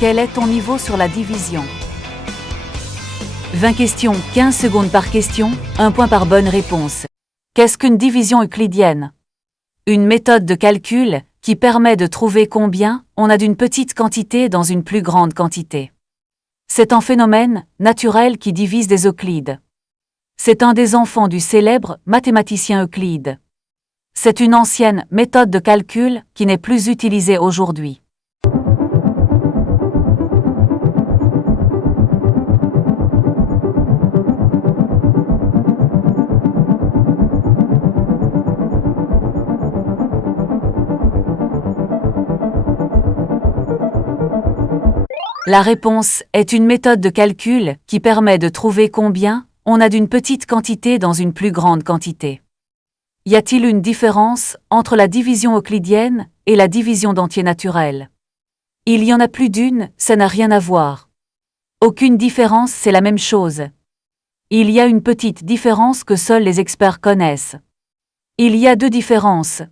Quel est ton niveau sur la division? 20 questions, 15 secondes par question, 1 point par bonne réponse. Qu'est-ce qu'une division euclidienne? Une méthode de calcul qui permet de trouver combien on a d'une petite quantité dans une plus grande quantité. C'est un phénomène naturel qui divise des Euclides. C'est un des enfants du célèbre mathématicien Euclide. C'est une ancienne méthode de calcul qui n'est plus utilisée aujourd'hui. La réponse est une méthode de calcul qui permet de trouver combien on a d'une petite quantité dans une plus grande quantité. Y a-t-il une différence entre la division euclidienne et la division d'entiers naturels? Il y en a plus d'une, ça n'a rien à voir. Aucune différence, c'est la même chose. Il y a une petite différence que seuls les experts connaissent. Il y a 2 différences.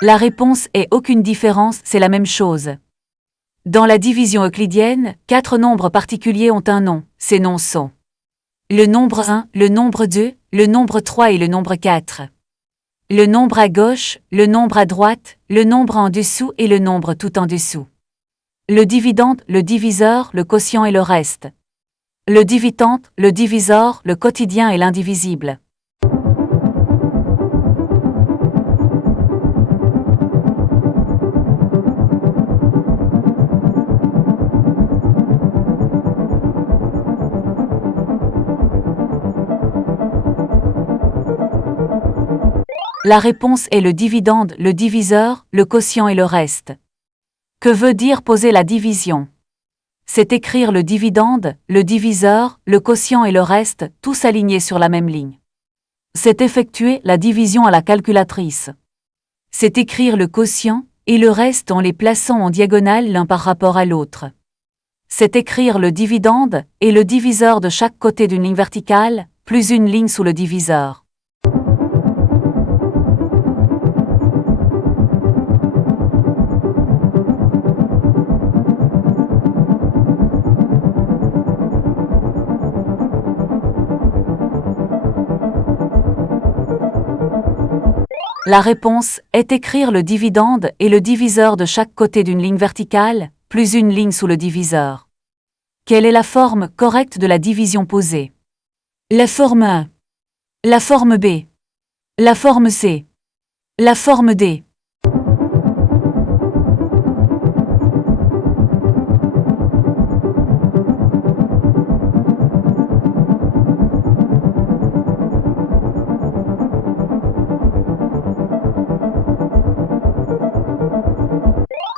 La réponse est aucune différence, c'est la même chose. Dans la division euclidienne, 4 nombres particuliers ont un nom. Ces noms sont le nombre 1, le nombre 2, le nombre 3 et le nombre 4. Le nombre à gauche, le nombre à droite, le nombre en dessous et le nombre tout en dessous. Le dividende, le diviseur, le quotient et le reste. Le dividende, le diviseur, le quotidien et l'indivisible. La réponse est le dividende, le diviseur, le quotient et le reste. Que veut dire poser la division? C'est écrire le dividende, le diviseur, le quotient et le reste, tous alignés sur la même ligne. C'est effectuer la division à la calculatrice. C'est écrire le quotient et le reste en les plaçant en diagonale l'un par rapport à l'autre. C'est écrire le dividende et le diviseur de chaque côté d'une ligne verticale, plus une ligne sous le diviseur. La réponse est écrire le dividende et le diviseur de chaque côté d'une ligne verticale, plus une ligne sous le diviseur. Quelle est la forme correcte de la division posée? La forme A. La forme B. La forme C. La forme D.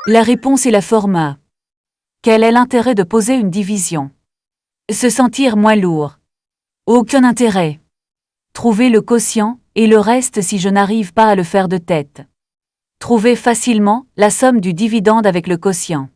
La réponse est la forme A. Quel est l'intérêt de poser une division? Se sentir moins lourd. Aucun intérêt. Trouver le quotient et le reste si je n'arrive pas à le faire de tête. Trouver facilement la somme du dividende avec le quotient.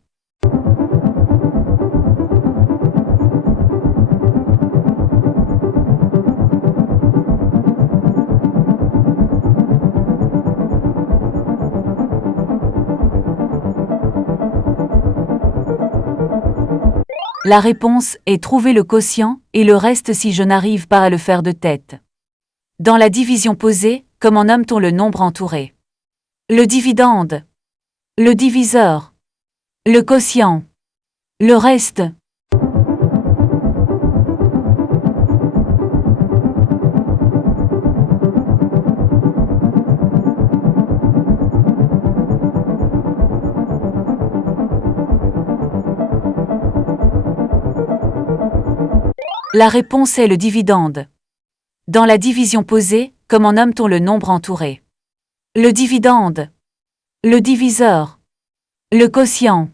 La réponse est trouver le quotient et le reste si je n'arrive pas à le faire de tête. Dans la division posée, comment nomme-t-on le nombre entouré? Le dividende. Le diviseur. Le quotient. Le reste. La réponse est le dividende. Dans la division posée, comment nomme-t-on le nombre entouré? Le dividende. Le diviseur. Le quotient.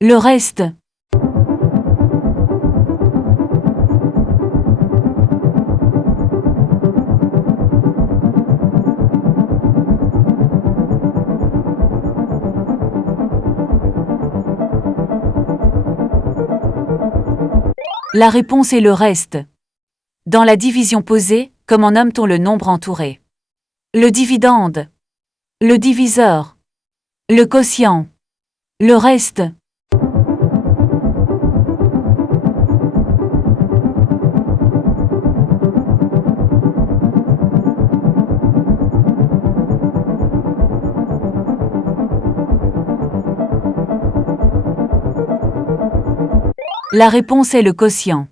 Le reste. La réponse est le reste. Dans la division posée, comment nomme-t-on le nombre entouré? Le dividende. Le diviseur. Le quotient. Le reste. La réponse est le quotient.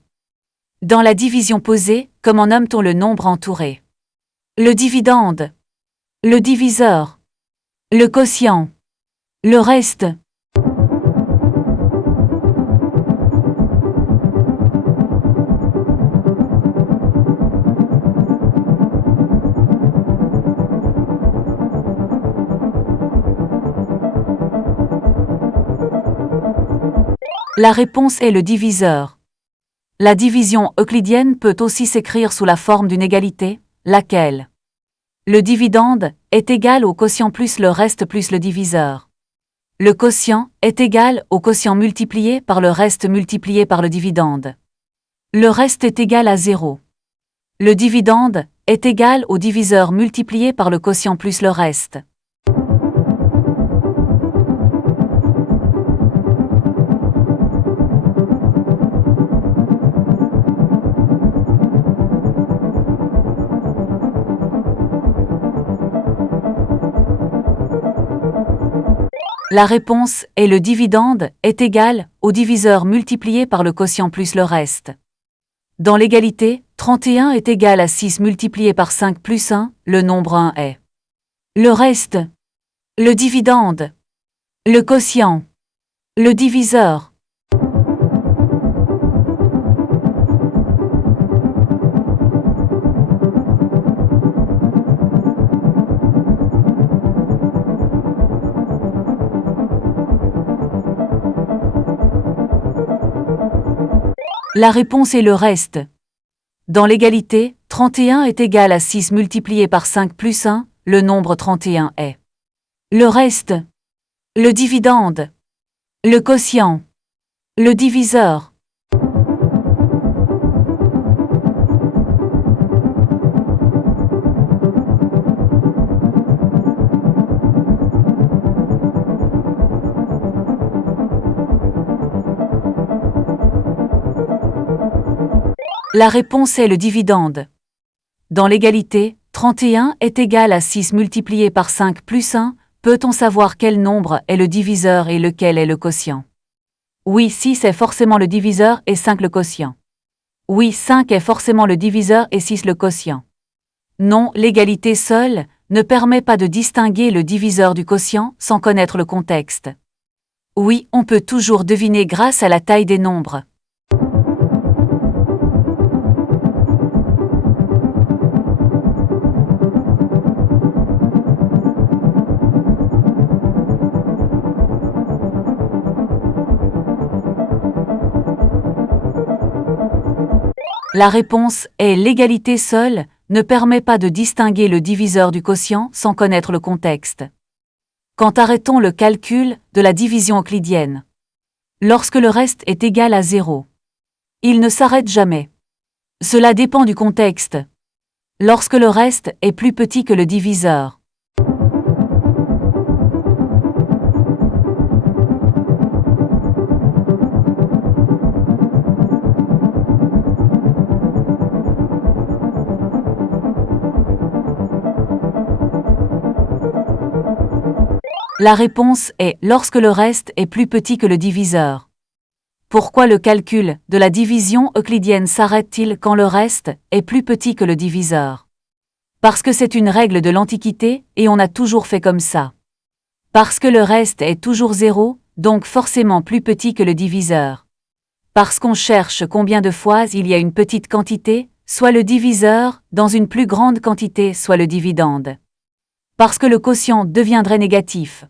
Dans la division posée, comment nomme-t-on le nombre entouré? Le dividende. Le diviseur. Le quotient. Le reste. La réponse est le diviseur. La division euclidienne peut aussi s'écrire sous la forme d'une égalité, laquelle le dividende est égal au quotient plus le reste plus le diviseur. Le quotient est égal au quotient multiplié par le reste multiplié par le dividende. Le reste est égal à 0. Le dividende est égal au diviseur multiplié par le quotient plus le reste. La réponse est le dividende est égal au diviseur multiplié par le quotient plus le reste. Dans l'égalité, 31 est égal à 6 multiplié par 5 plus 1, le nombre 1 est le reste, le dividende, le quotient, le diviseur. La réponse est le reste. Dans l'égalité, 31 est égal à 6 multiplié par 5 plus 1, le nombre 31 est le reste, le dividende, le quotient, le diviseur. La réponse est le dividende. Dans l'égalité, 31 est égal à 6 multiplié par 5 plus 1, peut-on savoir quel nombre est le diviseur et lequel est le quotient? Oui, 6 est forcément le diviseur et 5 le quotient. Oui, 5 est forcément le diviseur et 6 le quotient. Non, l'égalité seule ne permet pas de distinguer le diviseur du quotient sans connaître le contexte. Oui, on peut toujours deviner grâce à la taille des nombres. La réponse est l'égalité seule ne permet pas de distinguer le diviseur du quotient sans connaître le contexte. Quand arrêtons le calcul de la division euclidienne? Lorsque le reste est égal à 0. Il ne s'arrête jamais. Cela dépend du contexte. Lorsque le reste est plus petit que le diviseur. La réponse est lorsque le reste est plus petit que le diviseur. Pourquoi le calcul de la division euclidienne s'arrête-t-il quand le reste est plus petit que le diviseur? Parce que c'est une règle de l'Antiquité et on a toujours fait comme ça. Parce que le reste est toujours 0, donc forcément plus petit que le diviseur. Parce qu'on cherche combien de fois il y a une petite quantité, soit le diviseur, dans une plus grande quantité, soit le dividende. Parce que le quotient deviendrait négatif.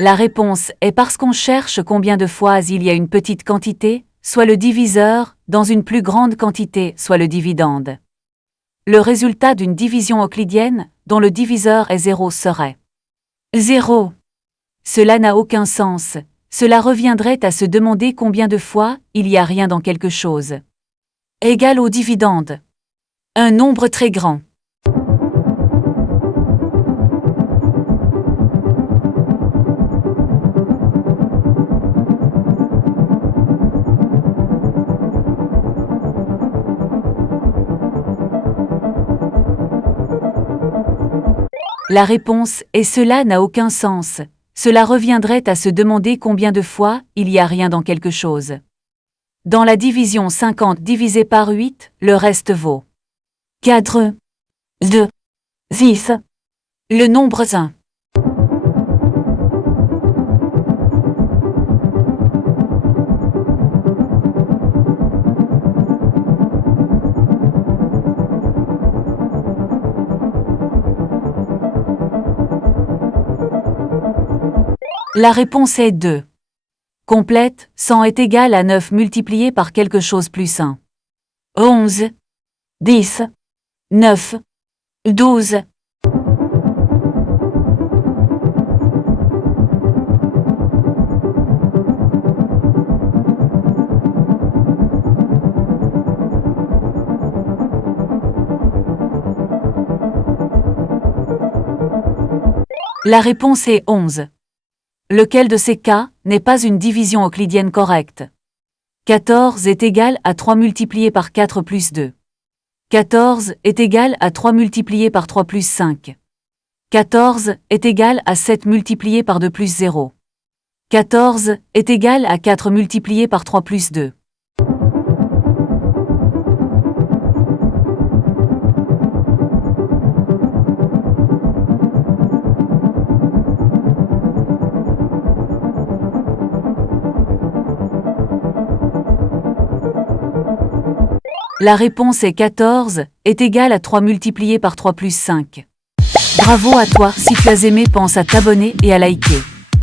La réponse est parce qu'on cherche combien de fois il y a une petite quantité, soit le diviseur, dans une plus grande quantité, soit le dividende. Le résultat d'une division euclidienne, dont le diviseur est 0, serait 0. Cela n'a aucun sens. Cela reviendrait à se demander combien de fois il y a rien dans quelque chose. Égal au dividende. Un nombre très grand. La réponse est cela n'a aucun sens. Cela reviendrait à se demander combien de fois il y a rien dans quelque chose. Dans la division 50 divisé par 8, le reste vaut 4, 2, 6. Le nombre 1. La réponse est 2. Complète, 100 est égal à 9 multiplié par quelque chose plus 1. 11, 10, 9, 12. La réponse est 11. Lequel de ces cas n'est pas une division euclidienne correcte? 14 est égal à 3 multiplié par 4 plus 2. 14 est égal à 3 multiplié par 3 plus 5. 14 est égal à 7 multiplié par 2 plus 0. 14 est égal à 4 multiplié par 3 plus 2. La réponse est 14, est égale à 3 multiplié par 3 plus 5. Bravo à toi, si tu as aimé, pense à t'abonner et à liker.